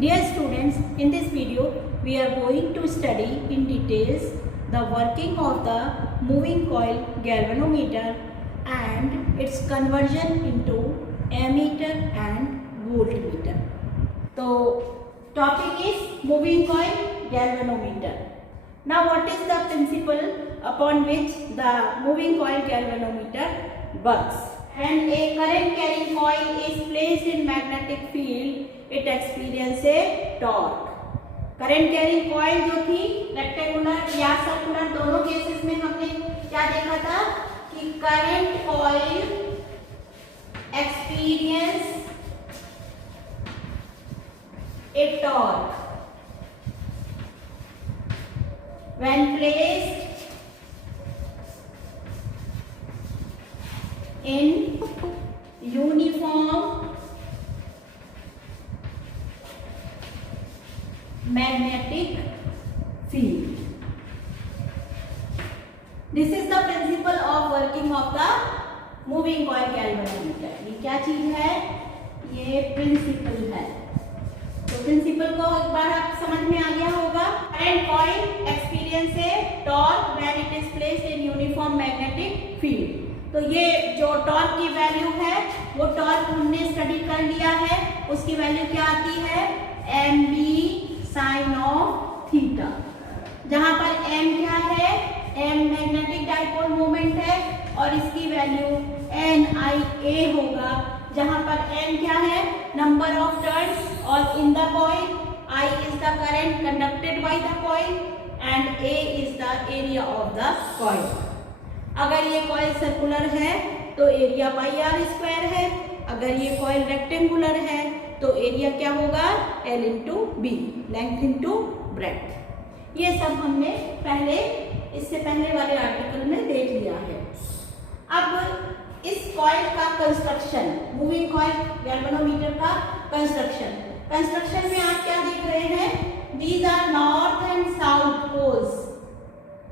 Dear students, in this video we are going to study in details the working of the moving coil galvanometer and its conversion into ammeter and voltmeter. So topic is moving coil galvanometer. Now what is the principle upon which the moving coil galvanometer works? When a current carrying coil is placed in magnetic field, it experiences torque. Current carrying coil जो थी rectangular या circular दोनों cases में हमने क्या देखा था कि current coil experience A torque when placed in uniform magnetic field. This is the principle of working of the moving coil galvanometer. ये क्या चीज है? ये प्रिंसिपल है. तो प्रिंसिपल को एक बार आप समझ में आ गया होगा. Current coil experience a torque when it is placed in uniform magnetic field. तो ये जो टॉर्क की वैल्यू है वो टॉर्क हमने स्टडी कर लिया है. उसकी वैल्यू क्या आती है? M B sine of theta. जहां पर एम क्या है? एम मैग्नेटिक डाइपोल मोमेंट है और इसकी वैल्यू एन आई ए होगा. जहां पर एन क्या है? नंबर ऑफ टर्न्स और in the coil. I is the current conducted by the coil and A is the area of the coil. अगर ये कॉइल सर्कुलर है तो एरिया पाई आर स्क्वायर है. अगर ये कॉइल रेक्टेंगुलर है तो एरिया क्या होगा? L into B, length into breadth. ये सब हमने इससे पहले वाले आर्टिकल में देख लिया है. अब इस कॉइल का कंस्ट्रक्शन, मूविंग कॉइल गैल्वेनोमीटर का कंस्ट्रक्शन में आप क्या देख रहे हैं? These are north and south poles.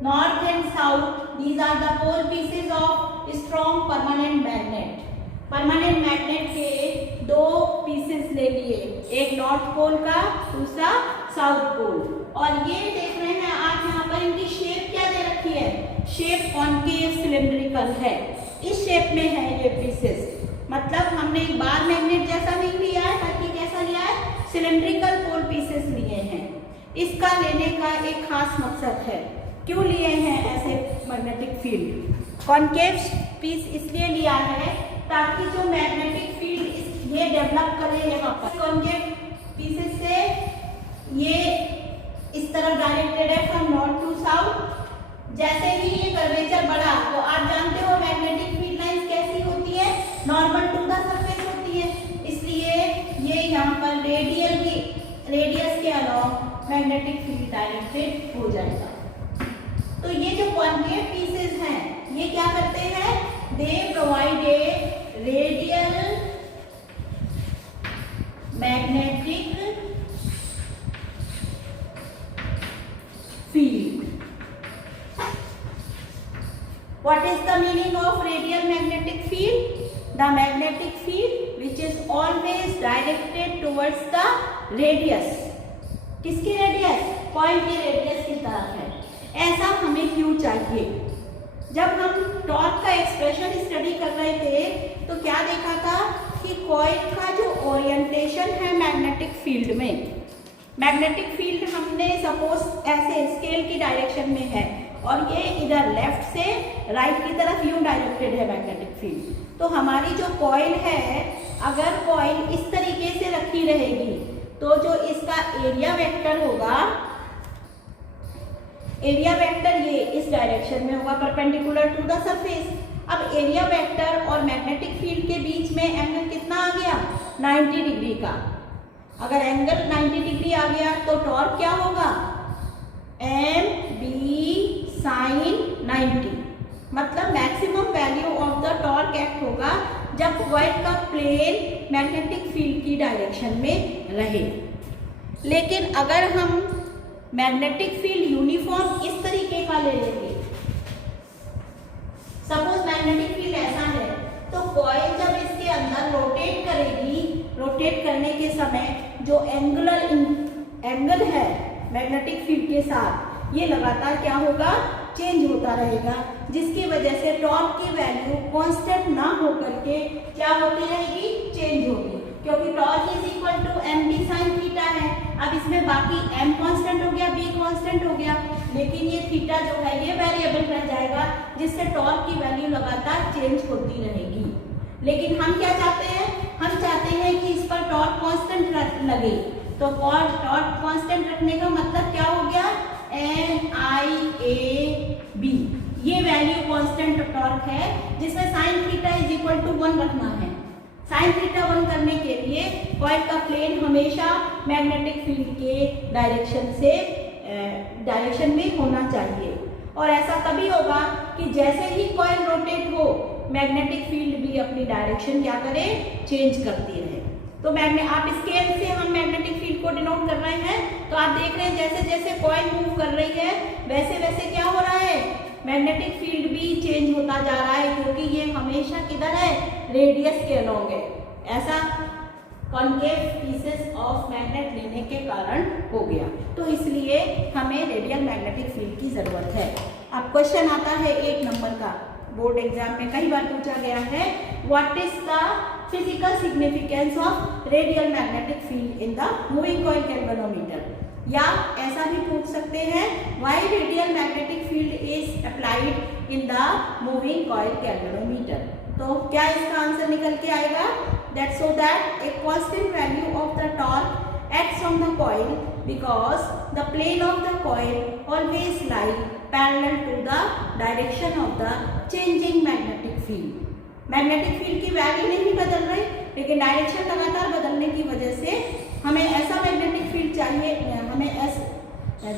North and south, these are the pole pieces of strong permanent magnet. Permanent magnet के दो पीसेस ले लिए, एक नॉर्थ पोल का, दूसरा साउथ पोल. और ये देख रहे हैं आप यहाँ पर इनकी शेप क्या दे रखी है? शेप कॉन्केव सिलिंड्रिकल है. इस शेप में है ये पीसेस. मतलब हमने एक बार मैग्नेट जैसा नहीं लिया है, बल्कि कैसा लिया है? सिलिंड्रिकल पोल पीसेस लिए हैं. इसका लेने का एक खास मकसद है. क्यों लिए हैं ऐसे मैग्नेटिक फील्ड? कॉन्केव पीस इसलिए लिया है ताकि जो मैग्नेटिक फील्ड ये डेवलप करे यहाँ पर. कॉन्केव पीसेस से ये इस तरफ डायरेक्टेड है फ्रॉम नॉर्थ टू साउथ. जैसे ही ये कर्वेचर बढ़ा तो आप जानते हो मैग्नेटिक फील्ड लाइंस कैसी होती है? नॉर्मल टू द सरफेस होती है. इसलिए ये यहाँ पर रेडियस के अलॉन्ग मैग्नेटिक फील्ड डायरेक्टेड हो जाएगा. तो ये जो कॉन्केव पीसेस हैं ये क्या करते हैं? They provide a radial magnetic field. What is the meaning of radial magnetic field? The magnetic field which is always directed towards the radius. किसकी रेडियस? कॉइल की रेडियस की तरफ है. ऐसा हमें क्यों चाहिए? जब हम टॉर्क का एक्सप्रेशन स्टडी कर रहे थे तो क्या देखा था कि कॉइल का जो ओरिएंटेशन है मैग्नेटिक फील्ड में, मैग्नेटिक फील्ड हमने सपोज ऐसे स्केल की डायरेक्शन में है और ये इधर लेफ्ट से राइट की तरफ यूं डायरेक्टेड है मैग्नेटिक फील्ड. तो हमारी जो कॉइल है, अगर कॉइल इस तरीके से रखी रहेगी तो जो इसका एरिया वेक्टर होगा, एरिया वेक्टर ये इस डायरेक्शन में होगा परपेंडिकुलर टू द सरफेस. अब एरिया वेक्टर और मैग्नेटिक फील्ड के बीच में एंगल कितना आ गया? 90 डिग्री का. अगर एंगल 90 डिग्री आ गया तो टॉर्क क्या होगा? M B sine 90. मतलब maximum value of the torque act होगा जब कॉइल का प्लेन मैग्नेटिक फील्ड की डायरेक्शन में रहे. लेकिन अगर हम मैग्नेटिक फील्ड यूनिफॉर्म इस तरीके का ले लेंगे, सपोज मैग्नेटिक फील्ड ऐसा है तो कॉइल जब इसके अंदर रोटेट करेगी, रोटेट करने के समय जो एंगल है मैग्नेटिक फील्ड के साथ, ये लगातार क्या होगा, चेंज होता रहेगा, जिसकी वजह से टॉर्क की वैल्यू कांस्टेंट ना होकर के क्या होती रहेगी, चेंज होगी, क्योंकि torque is equal to M D sine theta है। अब इसमें बाकी एम कांस्टेंट हो गया, बी कांस्टेंट हो गया, लेकिन ये थीटा जो है ये वेरिएबल रह जाएगा, जिससे टॉर्क की वैल्यू लगातार चेंज होती रहेगी। लेकिन हम क्या चाहते हैं, हम चाहते हैं कि इस पर टॉर्क कांस्टेंट लगे, तो टॉर्क कांस्टेंट रखने का मतलब क्या हो गया, NIAB, ये वैल्यू कांस्टेंट टॉर्क है, जिसमें sine theta is equal to 1 रखना है। साइन थीटा 1 करने के लिए कॉइल का प्लेन हमेशा मैग्नेटिक फील्ड के डायरेक्शन में होना चाहिए, और ऐसा तभी होगा कि जैसे ही कॉइल रोटेट हो मैग्नेटिक फील्ड भी अपनी डायरेक्शन क्या करे, चेंज करती रहे। तो आप स्केल से हम मैग्नेटिक फील्ड को डिनोट कर रहे हैं, तो आप देख रहे हैं जैसे जैसे कॉइल मूव कर रही है वैसे वैसे क्या हो रहा है, मैग्नेटिक फील्ड भी चेंज होता जा रहा है, क्योंकि ये हमेशा किधर है, रेडियस के अलोंग है। ऐसा कॉन्केव पीसेस ऑफ मैग्नेट लेने के कारण हो गया, तो इसलिए हमें रेडियल मैग्नेटिक फील्ड की जरूरत है। अब क्वेश्चन आता है 1 नंबर का, बोर्ड एग्जाम में कई बार पूछा गया है, what is the physical significance of radial magnetic field in the moving coil galvanometer, या ऐसा भी पूछ सकते हैं, why radial magnetic field is applied in the moving coil galvanometer. तो क्या इसका आंसर निकल के आएगा, that so that a constant value of the torque acts on the coil because the plane of the coil always lie parallel to the direction of the changing magnetic field. Magnetic field की value नहीं बदल रही, लेकिन direction लगातार बदलने की वजह से हमें ऐसा मैग्नेटिक फील्ड चाहिए, हमें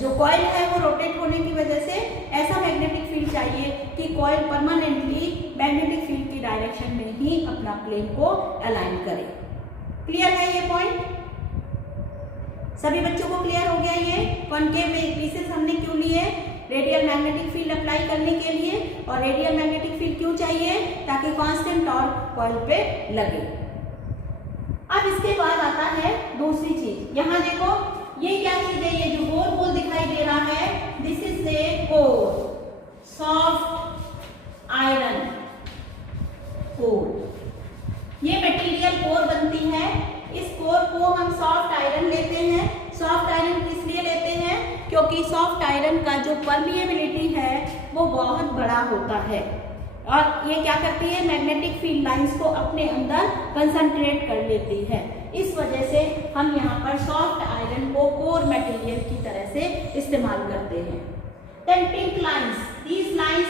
जो कॉइल है वो रोटेट होने की वजह से ऐसा मैग्नेटिक फील्ड चाहिए कि कॉइल परमानेंटली मैग्नेटिक फील्ड की डायरेक्शन में ही अपना प्लेन को अलाइन करे। क्लियर है ये पॉइंट, सभी बच्चों को क्लियर हो गया। ये कॉन्केव पीसेस हमने क्यों लिए, रेडियल मैग्नेटिक फील्ड अप्लाई करने के लिए, और रेडियल मैग्नेटिक फील्ड क्यों चाहिए, ताकि कांस्टेंट टॉर्क कॉइल पे लगे। अब इसके बाद आता है दूसरी चीज, यहाँ देखो ये क्या चीज है, ये जो गोल गोल दिखाई दे रहा है, this is a core, soft iron core. ये मटेरियल कोर बनती है, इस कोर को हम सॉफ्ट आयरन लेते हैं। सॉफ्ट आयरन किस लिए लेते हैं, क्योंकि सॉफ्ट आयरन का जो परमिएबिलिटी है वो बहुत बड़ा होता है, और ये क्या करती है, मैग्नेटिक फील्ड लाइंस को अपने अंदर कंसंट्रेट कर लेती है। इस वजह से हम यहाँ पर सॉफ्ट आयरन को कोर मटेरियल की तरह से इस्तेमाल करते हैं। Then pink lines, these lines,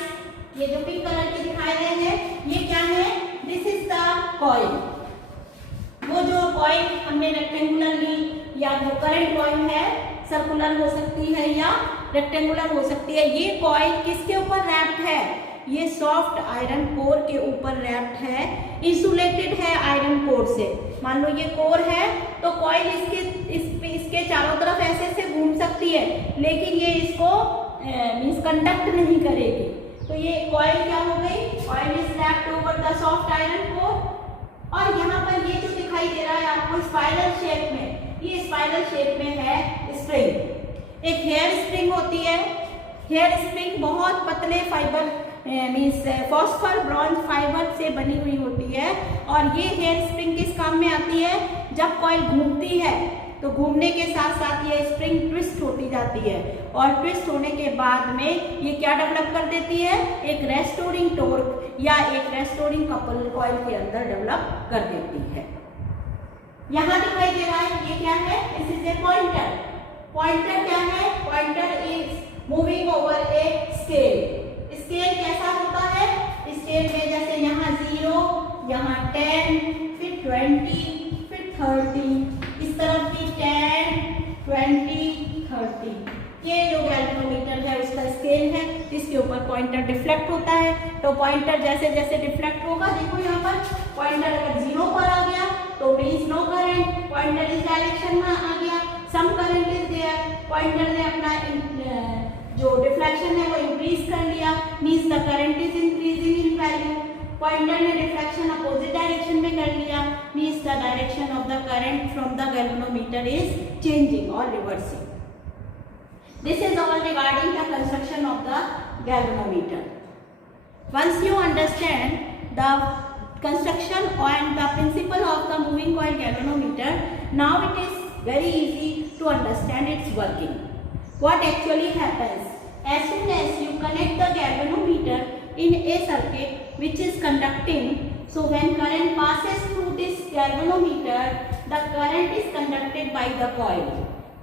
ये जो पिंक कलर के दिखाई रहे हैं ये क्या है, दिस इज द कॉइल। वो जो कॉइल हमने रेक्टेंगुलर ली, या जो करंट कॉइल है सर्कुलर हो सकती है या रेक्टेंगुलर हो सकती है, ये कॉइल किसके ऊपर रैप्ड है, ये सॉफ्ट आयरन कोर के ऊपर रैप्ड है, इंसुलेटेड है आयरन कोर से। मान लो ये कोर है तो कॉइल इसके चारों तरफ ऐसे ऐसे घूम सकती है, लेकिन ये इसको मींस कंडक्ट नहीं करेगी। तो ये कॉइल क्या हो गई, coil is wrapped over the soft iron core. और यहाँ पर ये जो दिखाई दे रहा है आपको स्पाइरल शेप में, ये स्पाइरल शेप में है स्प्रिंग। एक हेयर स्प्रिंग होती है, हेयर स्प्रिंग बहुत पतले fibre means phosphor bronze fibre से बनी हुई होती है, और ये हेयर स्प्रिंग किस काम में आती है, जब कॉइल घूमती है तो घूमने के साथ साथ ये स्प्रिंग ट्विस्ट होती जाती है, और ट्विस्ट होने के बाद में ये क्या डेवलप कर देती है, एक रेस्टोरिंग टॉर्क या एक रेस्टोरिंग कपल कॉइल के अंदर डेवलप कर देती है। यहाँ दिखाई दे रहा है ये क्या है, this is a pointer. Pointer क्या है, pointer is moving over a scale. Scale कैसा होता है, स्केल में जैसे यहाँ 0, यहाँ 10, फिर 20, फिर 30, इस तरफ भी 10, 20, 30। ये जो गैल्वेनोमीटर है उसका स्केल है, इसके ऊपर पॉइंटर डिफ्लेक्ट होता है। तो पॉइंटर जैसे जैसे डिफ्लेक्ट होगा, देखो यहाँ पर पॉइंटर अगर 0 पर आ गया तो मीन्स नो करंट, पॉइंटर इस डायरेक्शन में आ गया, some current is there, pointer ने अपना जो डिफ्लेक्शन है वो इंक्रीज कर लिया, means the current is increasing in value. Pointer ने डिफ्लेक्शन अपोजिट डायरेक्शन में कर लिया, means the direction of the current from the galvanometer is changing और reversing. This is all regarding the construction of the galvanometer. Once you understand the construction and the principle of the moving coil galvanometer, now it is very easy to understand its working. What actually happens? As soon as you connect the galvanometer in a circuit which is conducting, so when current passes through this galvanometer, the current is conducted by the coil.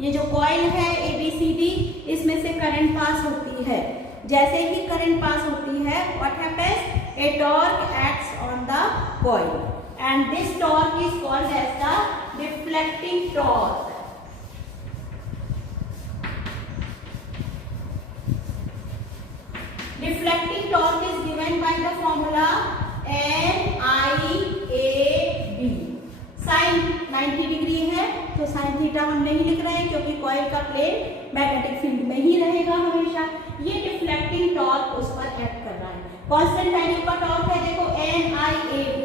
ये जो coil है ABCD, इसमें से current pass होती है. जैसे ही current pass होती है, what happens? A torque acts on the coil, and this torque is called as the deflecting torque. Deflecting torque is given by the formula NIAB. Sine 90 degree है, तो sine theta हम नहीं लिख रहे हैं क्योंकि कॉइल का प्लेन मैग्नेटिक फील्ड में ही रहेगा हमेशा. ये डिफ्लेक्टिंग टॉर्क उस पर एक्ट कर रहा है. कांस्टेंट वैल्यू का टॉर्क है, देखो NIAB.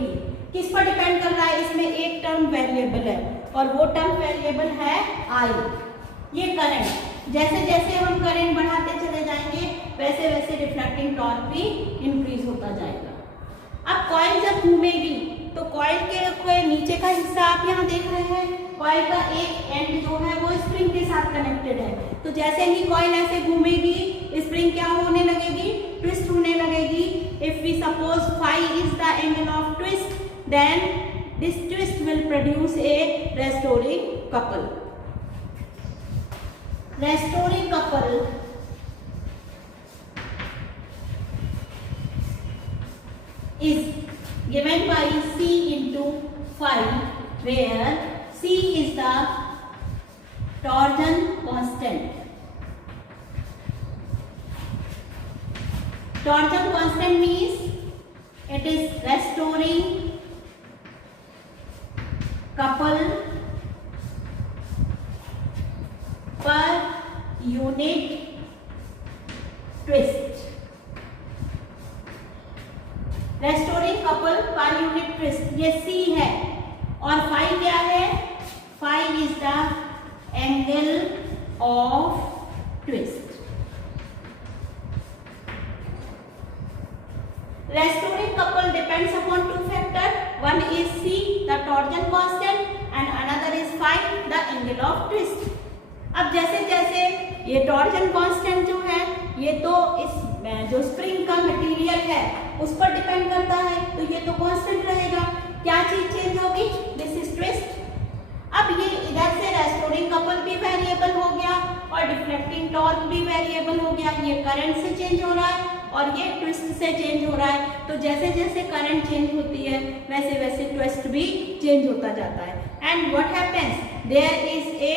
किस पर डिपेंड कर रहा है? इसमें एक टर्म वेरिएबल है और वो टर्म वेरिएबल है I. ये करंट, जैसे जैसे हम करंट बढ़ाते चले जाएंगे वैसे वैसे डिफ्लेक्टिंग टॉर्क भी इंक्रीज होता जाएगा. अब कॉइल जब घूमेगी तो कॉइल के नीचे का हिस्सा आप यहाँ देख रहे हैं, कॉइल का एक एंड जो है वो स्प्रिंग के साथ कनेक्टेड है. तो जैसे ही कॉइल ऐसे घूमेगी, स्प्रिंग क्या होने लगेगी? ट्विस्ट होने लगेगी. If we suppose phi is the angle of twist, then this twist will produce a restoring couple. Restoring couple is given by C into phi, where C is the torsion constant. Torsion constant means it is restoring couple per unit twist. Restoring couple per unit twist, ये C है. और phi क्या है? Phi is the angle of twist. Restoring couple depends upon two factor. One is C, the torsion constant, and another is phi, the angle of twist. अब जैसे जैसे ये torsion constant जो है, ये तो इस जो स्प्रिंग का मटेरियल है उस पर डिपेंड करता है, तो ये तो कांस्टेंट रहेगा. क्या चीज चेंज होगी? This is twist. अब ये इधर से रेस्टोरिंग कपल भी वेरिएबल हो गया और डिफ्लेक्टिंग टॉर्क भी वेरिएबल हो गया. ये करंट से चेंज हो रहा है और ये ट्विस्ट से चेंज हो रहा है. तो जैसे जैसे करंट चेंज होती है वैसे वैसे ट्विस्ट भी चेंज होता जाता है. And what happens? There is a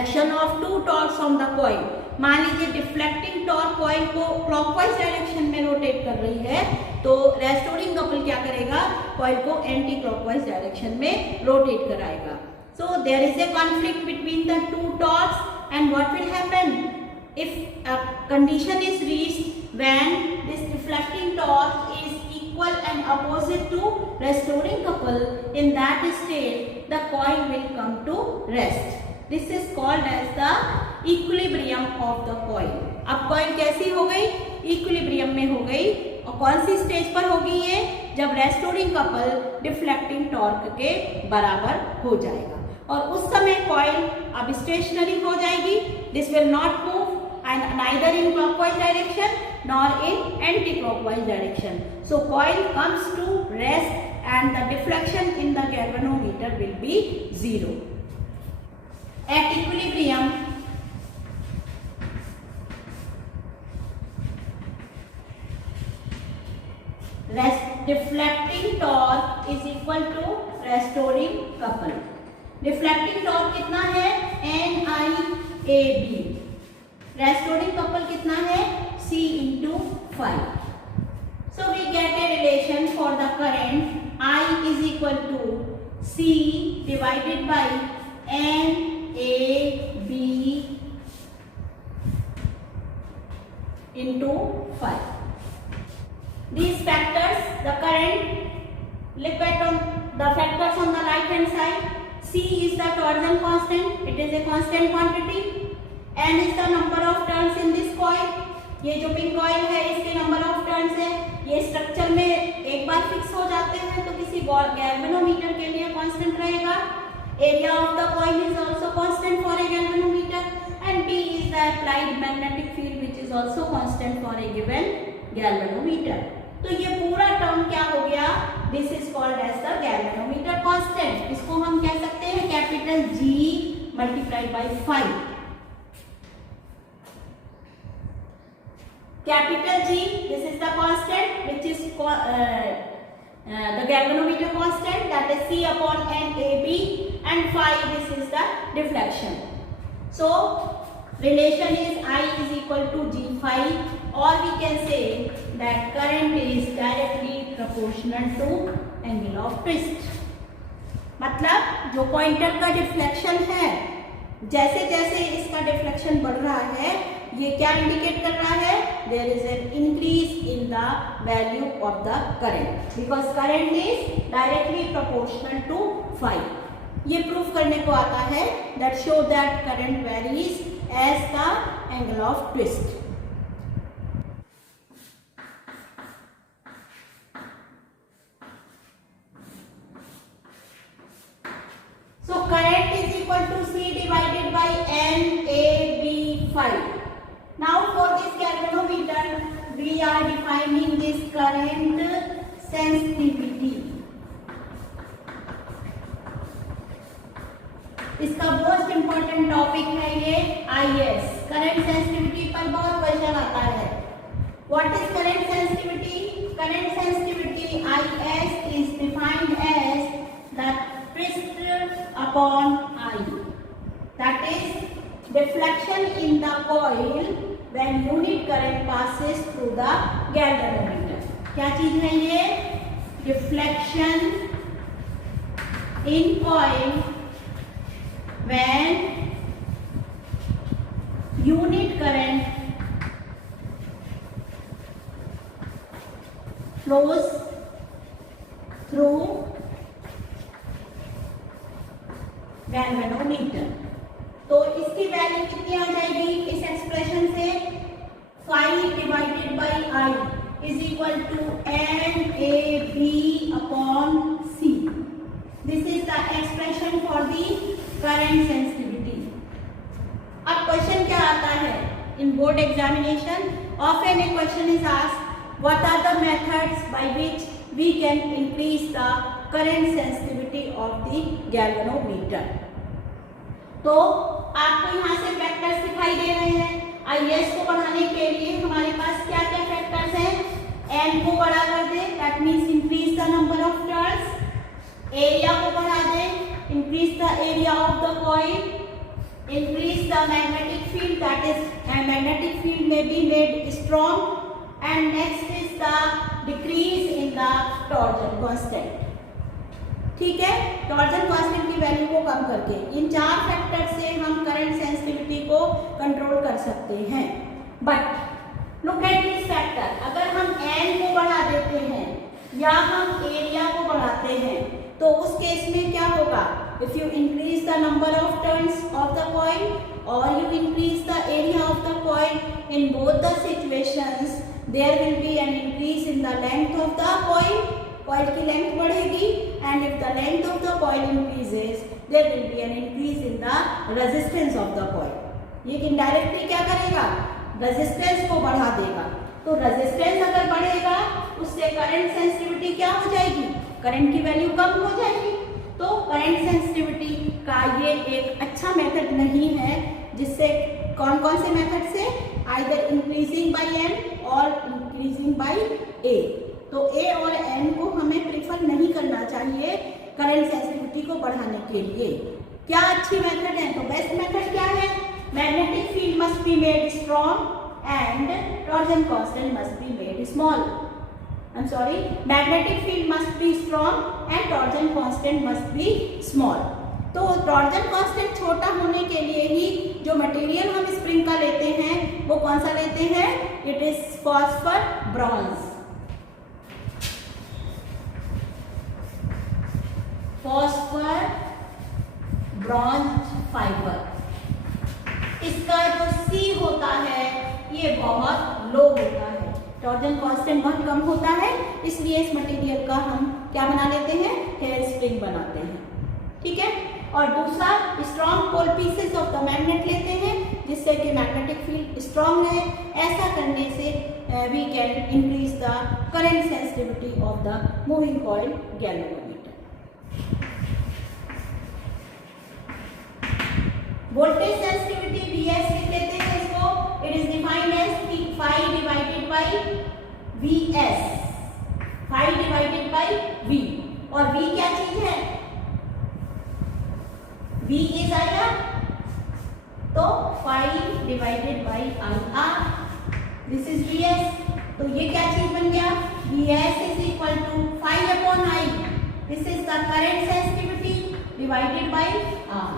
action of two torques on the coil. मान लीजिए डिफ्लेक्टिंग टॉर्क कॉइल को क्लॉकवाइज डायरेक्शन में रोटेट कर रही है, तो रेस्टोरिंग कपल क्या करेगा? कॉइल को एंटी क्लॉकवाइज डायरेक्शन में रोटेट कराएगा. So there is a conflict between the two torques and what will happen if a condition is reached when this deflecting torque is equal and opposite to restoring couple. In that state the coil will come to rest. This is called as the equilibrium of the coil. अब coil कैसी हो गई? Equilibrium में हो गई. और कौन सी stage पर होगी ये? जब रेस्टोरिंग कपल डिफ्लेक्टिंग टॉर्क के बराबर हो जाएगा. और उस समय कॉइल अब स्टेशनरी हो जाएगी. This will not move and neither in clockwise direction nor in anti clockwise direction. So coil comes to rest and the deflection in the galvanometer will be 0. At equilibrium, deflecting torque is equal to restoring couple. Deflecting torque कितना है? NIAB. Restoring couple कितना है? C into phi. So we get a relation for the current I is equal to C divided by NAB into phi. These factors constant, it is a constant quantity. n is the number of turns in this coil, ये जो pin coil है इसके number of turns है। ये structure में एक बार fix हो जाते हैं तो किसी गैल्वेनोमीटर के लिए कांस्टेंट रहेगा। Area of the coil is also constant for a galvanometer and P is the applied magnetic field which is also constant for a given galvanometer। तो ये पूरा टर्म क्या हो गया, this is called as the galvanometer constant. इसको हम कह सकते हैं capital G multiplied by 5। Capital G, this is the constant which is the galvanometer constant, that is C upon N AB, and phi, this is the deflection। So relation is I is equal to G phi, or we can say that current is directly proportional to angle of twist। मतलब जो pointer का deflection है, जैसे जैसे इसका deflection बढ़ रहा है, ये क्या इंडिकेट कर रहा है, there is an increase in the value of the current, because current is directly proportional to phi. ये प्रूफ करने को आता है that show that current varies as the angle of twist. So current is equal to C divided by NAB phi। Now for this galvanometer we are defining this current sensitivity। इसका most important topic है ये IS, current sensitivity पर बहुत question आता है। What is current sensitivity? Current sensitivity IS is defined as the twist upon I, that is deflection in the coil when unit current passes through the galvanometer। क्या चीज है ये? deflection in coil when unit current flows through galvanometer. तो इसकी value कितनी आ जाएगी इस एक्सप्रेशन से? Phi divided by I is equal to NAB upon C। This is the expression for the current sensitivity. अब क्वेश्चन क्या आता है in board examination? Often a question is asked what are the methods by which we can increase the current sensitivity of the galvanometer. तो आपको यहाँ से factors दिखाई दे रहे हैं। IS को बढ़ाने के लिए हमारे पास क्या क्या फैक्टर्स हैं? N को बढ़ा कर दे, that means increase the number of turns. Area को बढ़ा दे, increase the area of the coil. Increase the magnetic field, that is magnetic field में be made strong. And next is the decrease in the torsion constant. ठीक है, torsion constant की value को कम करके इन चार फैक्टर से हम करंट सेंसिटिविटी को कंट्रोल कर सकते हैं। But look at this factor, अगर हम N को बढ़ा देते हैं या हम एरिया को बढ़ाते हैं तो उस केस में क्या होगा? If you increase the number of turns of the coil और you increase the area of the coil, in both the situations there will be an increase in the length of the coil. Coil की length बढ़ेगी and if the length of the coil increases there will be an increase in the resistance of the coil. ये indirectly क्या करेगा? Resistance को बढ़ा देगा। तो resistance अगर बढ़ेगा उससे करंट सेंसिटिविटी क्या हो जाएगी? करंट की वैल्यू कम हो जाएगी। तो करंट सेंसिटिविटी का ये एक अच्छा मेथड नहीं है, जिससे कौन कौन से मेथड से? आइदर इंक्रीजिंग बाय N और इंक्रीजिंग बाय A। तो A और N को हमें प्रेफर नहीं करना चाहिए करंट सेंसिटिविटी को बढ़ाने के लिए। क्या अच्छी मेथड है? तो बेस्ट मेथड क्या है? Magnetic field must be made strong and torsion constant must be made small. I am sorry, magnetic field must be strong and torsion constant must be small. तो टॉर्जन कांस्टेंट छोटा होने के लिए ही जो material हम spring का लेते हैं वो कौन सा लेते हैं? It is phosphor bronze. Phosphor bronze fibre. इसका जो C होता है ये बहुत लो होता है, टॉर्जन कांस्टेंट बहुत कम होता है, इसलिए इस मटेरियल का हम क्या बना लेते हैं, हेयर स्प्रिंग बनाते हैं। ठीक है। और दूसरा, strong pole pieces of the magnet लेते हैं जिससे कि मैग्नेटिक फील्ड स्ट्रॉन्ग है। ऐसा करने से we can increase the current sensitivity of the moving coil galvanometer. Voltage sensitivity Vs लिख लेते हैं इसको। It is defined as phi divided by Vs, phi divided by V। और V क्या चीज है, V इज आया, तो phi divided by IR, this is Vs। तो ये क्या चीज बन गया, Vs is equal to phi upon I, this is the current sensitivity divided by R।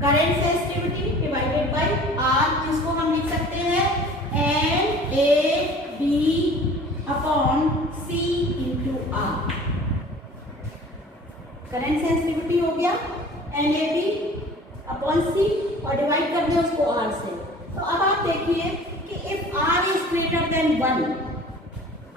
Current sensitivity divided by R, जिसको हम लिख सकते हैं NAB upon C into R। Current sensitivity हो गया NAB अपॉन C और डिवाइड कर दें उसको R से। तो अब आप देखिए कि if R is greater than 1,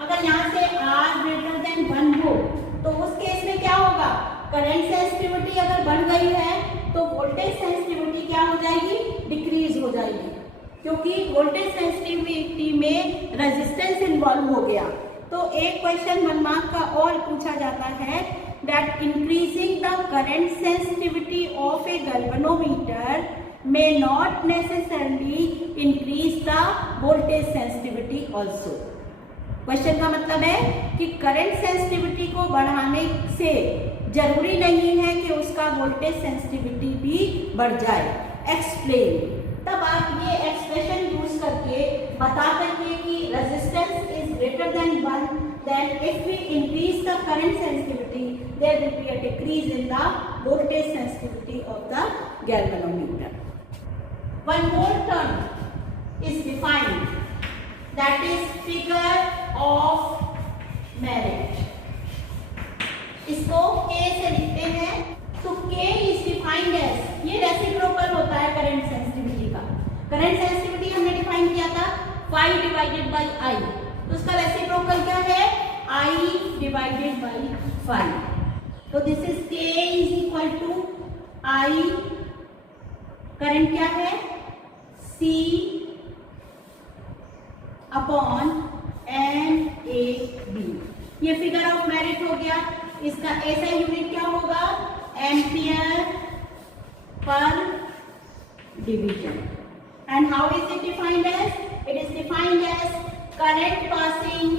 अगर यहाँ से R ग्रेटर देन 1 हो तो उस केस में क्या होगा, करंट सेंसिटिविटी अगर बढ़ गई है तो वोल्टेज सेंसिटिविटी क्या हो जाएगी, डिक्रीज हो जाएगी, क्योंकि वोल्टेज सेंसिटिविटी में रेजिस्टेंस इन्वॉल्व हो गया। तो एक क्वेश्चन 1 मार्क का और पूछा जाता है that increasing the current sensitivity of a galvanometer may not necessarily increase the voltage sensitivity also। Question का मतलब है कि करंट सेंसिटिविटी को बढ़ाने से जरूरी नहीं है कि उसका वोल्टेज सेंसिटिविटी भी बढ़ जाए। एक्सप्लेन। तब आप ये एक्सप्रेशन यूज करके बता सकते कि resistance is greater than 1, then if we increase the current sensitivity there will be a decrease in the voltage sensitivity of the galvanometer। One more term is defined, that is figure of merit। इसको K से लिखते हैं, तो K is defined as, ये reciprocal होता है current sensitivity का। Current sensitivity हमने डिफाइन किया था phi डिवाइडेड बाय I, तो उसका रेसिप्रोकल क्या है, I डिवाइडेड बाय phi। तो this is K is equal to I, current क्या है, C अपॉन NAB। ये फिगर ऑफ मेरिट हो गया। इसका ऐसा यूनिट क्या होगा, एम्पियर पर division. And how is it defined as, it is defined as current passing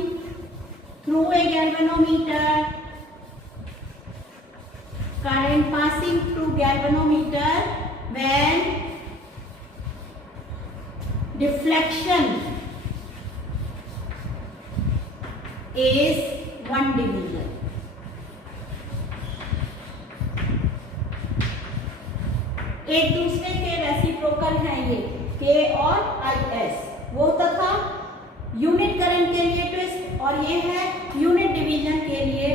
through a galvanometer, current passing through galvanometer when deflection is 1 division। एक दूसरे के रेसिप्रोकल हैं ये K और IS, वो तथा यूनिट करंट के लिए ट्विस्ट, और ये है यूनिट डिवीजन के लिए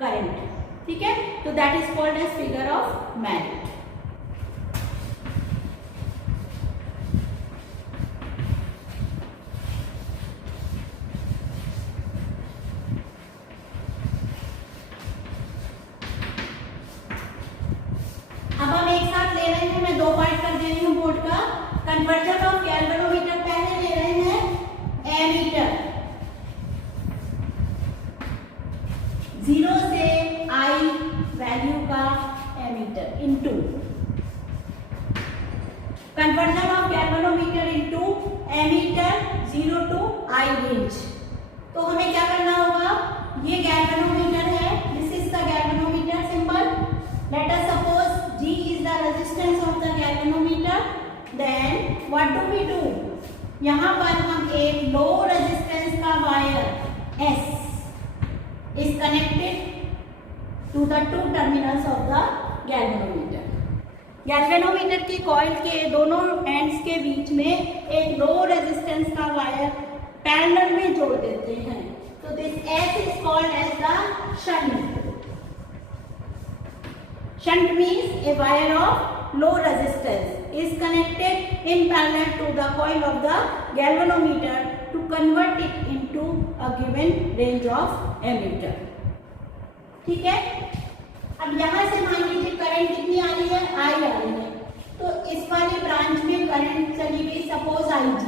करंट। ठीक है, तो that is called as figure of merit. अब हम एक साथ ले रहे हैं, मैं 2 पार्ट कर दे रही हूं बोर्ड का। कन्वर्जन ऑफ गैल्वेनोमीटर पहले ले रहे हैं एमीटर, 0 से I वैल्यू का ammeter into conversion of galvanometer into ammeter 0 to I range. तो हमें क्या करना होगा, ये गैल्वेनोमीटर है, this is the galvanometer symbol. Let us suppose G is the resistance of the galvanometer, then what do we do, यहाँ पर हम एक लो रेजिस्टेंस का wire S is connected to the 2 terminals of the galvanometer। Galvanometer की coil के दोनों ends के बीच में एक लो रेजिस्टेंस का वायर पैरेलल में जोड़ देते हैं। तो this S is called as the shunt। Shunt means a wire of low resistance is connected in parallel to the coil of the galvanometer to convert it into a given range of ammeter. ठीक है, अब यहाँ से मान लीजिए current कितनी आ रही है, I आ रही है, तो इस वाली ब्रांच में करंट चली गई सपोज IG,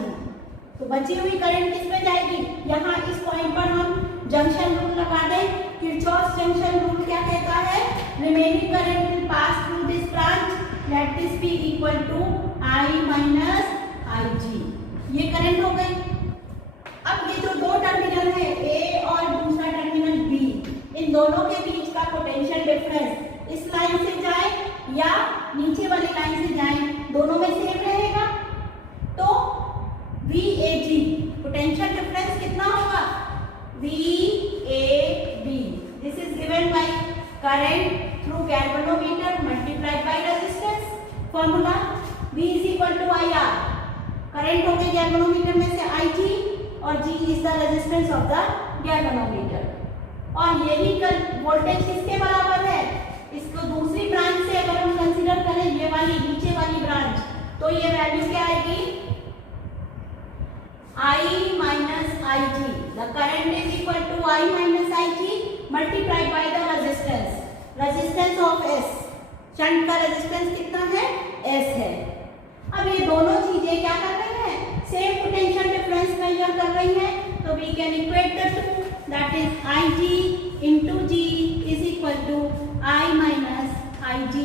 तो बची हुई करंट किस में जाएगी, यहाँ इस पॉइंट पर हम जंक्शन रूल लगा दें। किरचॉफ जंक्शन रूल क्या कहता है, remaining current will pass through this branch, let this be equal to I minus IG। ये करंट हो गई। अब ये जो दो टर्मिनल है A और दूसरा टर्मिनल B, इन दोनों के बीच का पोटेंशियल डिफरेंस इस लाइन से जाए या नीचे वाली लाइन से जाए, दोनों में सेम रहेगा। तो VAG पोटेंशियल डिफरेंस कितना होगा, VAB, this is given by current through galvanometer multiplied by resistance. Formula V is equal to IR, current हो गई गैल्वेनोमीटर में से IG और G is the resistance of the galvanometer. और यही वोल्टेज किसके बराबर है, इसको दूसरी ब्रांच से अगर हम कंसीडर करें, ये वाली नीचे वाली ब्रांच, तो ये वैल्यू क्या आएगी, I minus IG, the current is equal to I minus IG multiplied by the resistance, resistance of S, shunt का रेजिस्टेंस कितना है, S है। अब ये दोनों चीजें क्या कर रही हैं, सेम पोटेंशियल डिफरेंस मेजर कर रही हैं, तो we can equate the two, that is IG into G is equal to I minus IG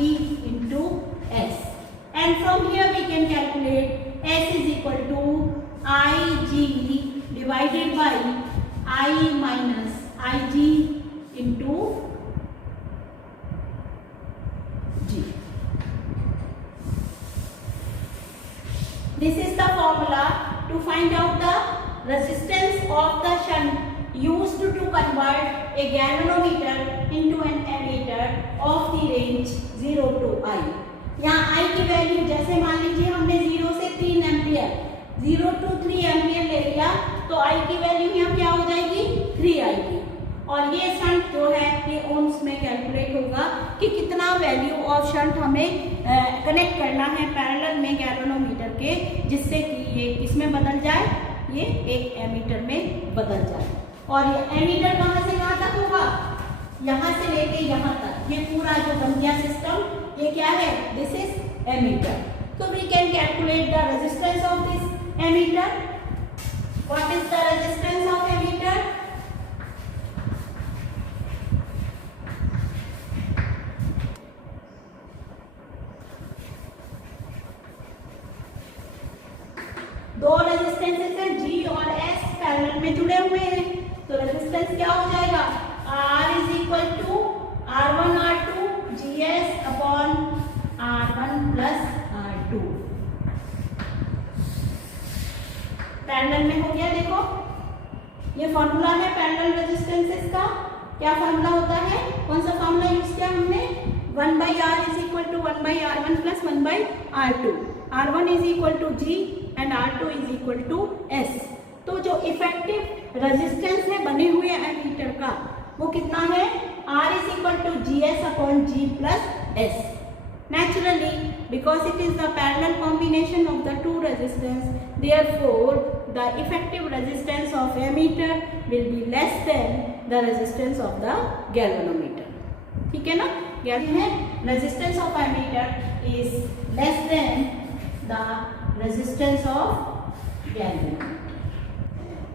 into S, and from here we can calculate S is equal to IG divided by I minus IG into G. This is the formula to find out the resistance of the shunt used to convert a galvanometer into an ammeter of the range 0 to I. यहाँ I की value जैसे मान लीजिए हमने 0 से 3 ampere, 0 to 3 ampere ले लिया, तो I की वैल्यू यहाँ क्या हो जाएगी, 3 आएगी। और ये शंट जो है ये ओम्स में कैलकुलेट होगा कि कितना वैल्यू ऑफ शंट हमें कनेक्ट करना है पैरेलल में गैल्वेनोमीटर के, जिससे कि ये किसमें बदल जाए, ये एक एमीटर में बदल जाए। और ये एमीटर कहाँ से कहाँ तक होगा, यहाँ से लेके यहाँ तक, ये पूरा जो बन गया सिस्टम, ये क्या है, this is ammeter. So we can calculate the resistance of this ammeter. What is the resistance of ammeter? दो रेजिस्टेंसेस हैं G और S पैरेलल में जुड़े हुए हैं, तो रेजिस्टेंस क्या हो जाएगा, R is equal to R1 R2 GS upon R1 plus R2। Parallel में हो गया, देखो ये फॉर्मूला है पैरेलल रेजिस्टेंसेस का। क्या फॉर्मूला होता है, कौन सा फॉर्मूला यूज किया हमने, 1/R is equal to 1/R1 plus 1/R2, R1 is equal to G and R2 is equal to S। तो जो इफेक्टिव रेजिस्टेंस है बने हुए एमीटर का वो कितना है, R is equal to GS upon G plus S। Naturally, because it is the parallel combination of the two resistance, therefore the effective resistance of ammeter will be less than the resistance of the galvanometer। ठीक है ना, यानी है resistance of ammeter is less than the resistance of galvanometer।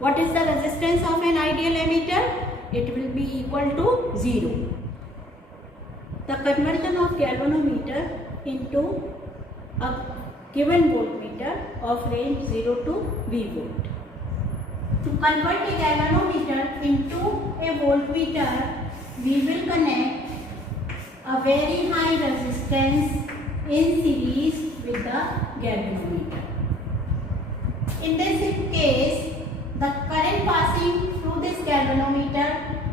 What is the resistance of an ideal ammeter? It will be equal to 0। The conversion of galvanometer into a given voltmeter of range 0 to V volt. To convert a galvanometer into a voltmeter, we will connect a very high resistance in series with the galvanometer. In this case, the current passing through this galvanometer,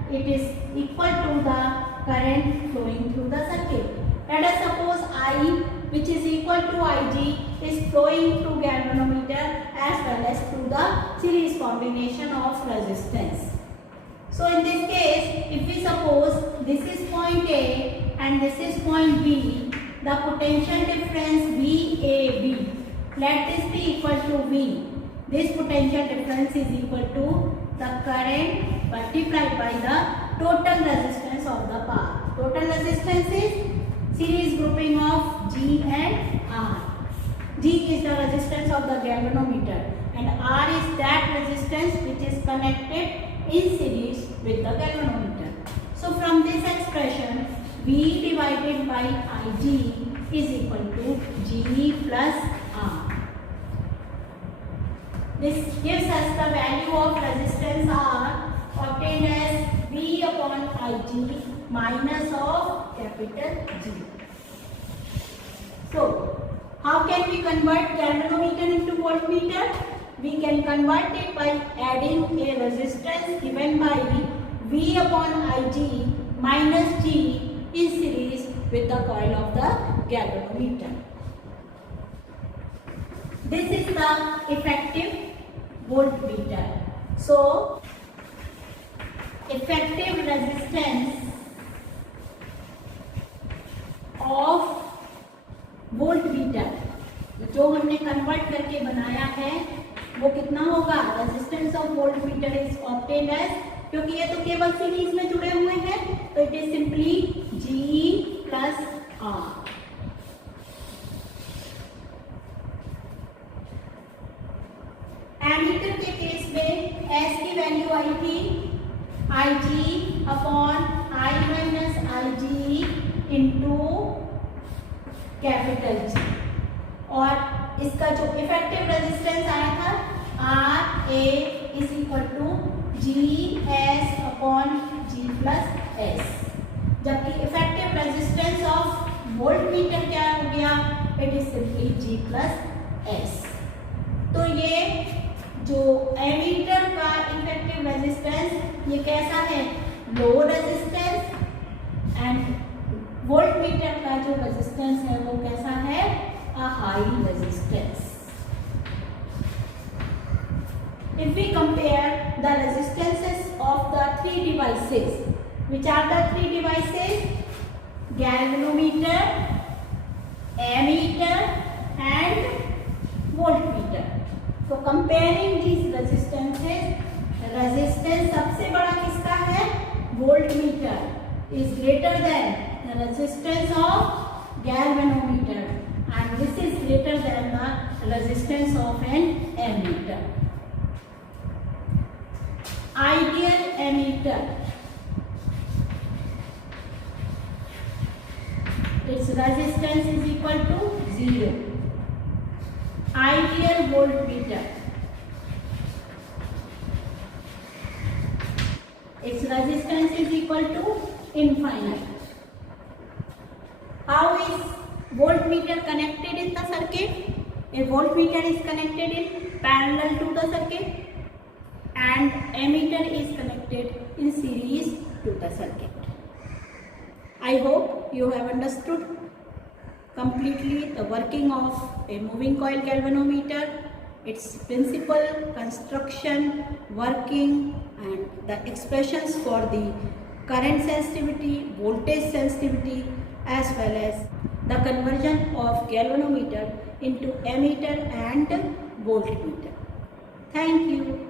it is equal to the current flowing through the circuit. Let us suppose I, which is equal to Ig, is flowing through galvanometer as well as through the series combination of resistance. So in this case, if we suppose this is point A and this is point B, the potential difference VAB, let this be equal to V. This potential difference is equal to the current multiplied by the total resistance of the path. Total resistance is series grouping of G and R. G is the resistance of the galvanometer and R is that resistance which is connected in series with the galvanometer. So from this expression, V divided by Ig is equal to G plus R. This gives us the value of resistance R obtained as V upon Ig minus of capital G. So, how can we convert galvanometer into voltmeter? We can convert it by adding a resistance given by V upon Ig minus G in series with the coil of the galvanometer. This is the effective voltmeter. So, effective resistance of voltmeter जो हमने convert करके बनाया है वो कितना होगा? Resistance of voltmeter is obtained as, क्योंकि ये तो केवल सीरीज में जुड़े हुए हैं तो it is simply G plus R. Ammeter के केस में S की वैल्यू आई थी Ig upon I minus Ig into capital G, और इसका जो इफेक्टिव रेजिस्टेंस आया था R A is equal to G S upon G plus S, जबकि इफेक्टिव रेजिस्टेंस ऑफ वोल्टमीटर क्या हो गया? It is simply G plus S. तो ये जो एमीटर का इफेक्टिव रेजिस्टेंस ये कैसा है? लो रेजिस्टेंस, एंड वोल्टमीटर का जो रेजिस्टेंस है वो कैसा है? A high resistance. If we compare the resistances of the three devices, which are the three devices? Galvanometer, ammeter and voltmeter. So comparing these resistances, resistance सबसे बड़ा किसका है? voltmeter is greater than the resistance of galvanometer, and this is greater than the resistance of an ammeter. Ideal ammeter, its resistance is equal to 0. Ideal voltmeter, its resistance is equal to infinite. How is voltmeter connected in the circuit? A voltmeter is connected in parallel to the circuit and ammeter is connected in series to the circuit. I hope you have understood completely the working of a moving coil galvanometer, its principle, construction, working, and the expressions for the current sensitivity, voltage sensitivity, as well as the conversion of galvanometer into ammeter and voltmeter. Thank you.